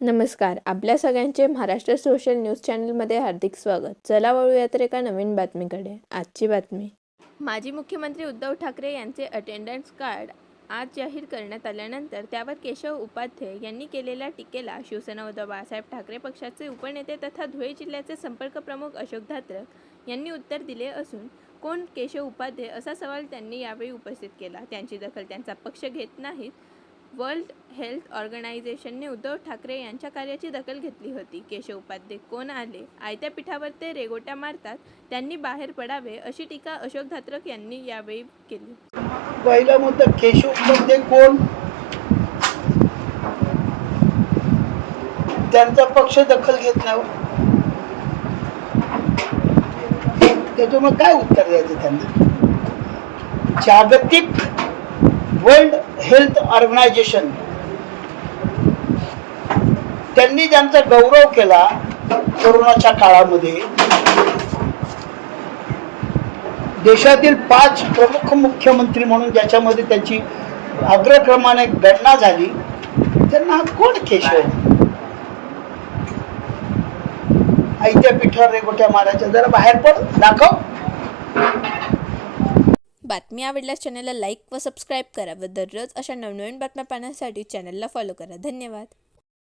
नमस्कार. आपल्या सगळ्यांचे महाराष्ट्र सोशल न्यूज चॅनलमध्ये हार्दिक स्वागत. चला वळूयात एका नवीन बातमीकडे. आजची बातमी. माजी मुख्यमंत्री उद्धव ठाकरे यांचे अटेंडन्स कार्ड आज जाहीर करण्यात आल्यानंतर त्यावर केशव उपाध्ये यांनी केलेल्या टीकेला शिवसेना उद्धव बाळासाहेब ठाकरे पक्षाचे उपनेते तथा धुळे जिल्ह्याचे संपर्क प्रमुख अशोक धात्रक यांनी उत्तर दिले असून कोण केशव उपाध्ये असा सवाल त्यांनी यावेळी उपस्थित केला. त्यांची दखल त्यांचा पक्ष घेत नाहीत. वर्ल्ड हेल्थ ऑर्गनायझेशनने उद्धव ठाकरे यांच्या कार्याची दखल घेतली होती. केशव उपाध्ये कोण आले? आयत्या पिठावर ते रेघोट्या मारतात, त्यांनी बाहेर पडावे, अशी टीका अशोक धात्रक यांनी यावेळी केली. पहिला मुद्दा, केशव उपाध्ये कोण? त्यांचा पक्ष दखल घेत नाही. त्याच्यामुळे काय उत्तर द्यायचं त्यांना? जागतिक वर्ल्ड हेल्थ ऑर्गनायझेशन त्यांनी ज्यांचा गौरव केला कोरोनाच्या काळामध्ये, देशातील 5 प्रमुख मुख्यमंत्री म्हणून ज्याच्यामध्ये त्यांची अग्रक्रमाने गणना झाली, त्यांना कोण केशव? आयत्या पिठावर रेघोट्या मारायच्या. जरा बाहेर पड, दाखव. बातमी आवडल्यास चॅनलला लाईक व सबस्क्राईब करा व दररोज अशा नवनवीन बातम्या पाहण्यासाठी चॅनलला फॉलो करा. धन्यवाद.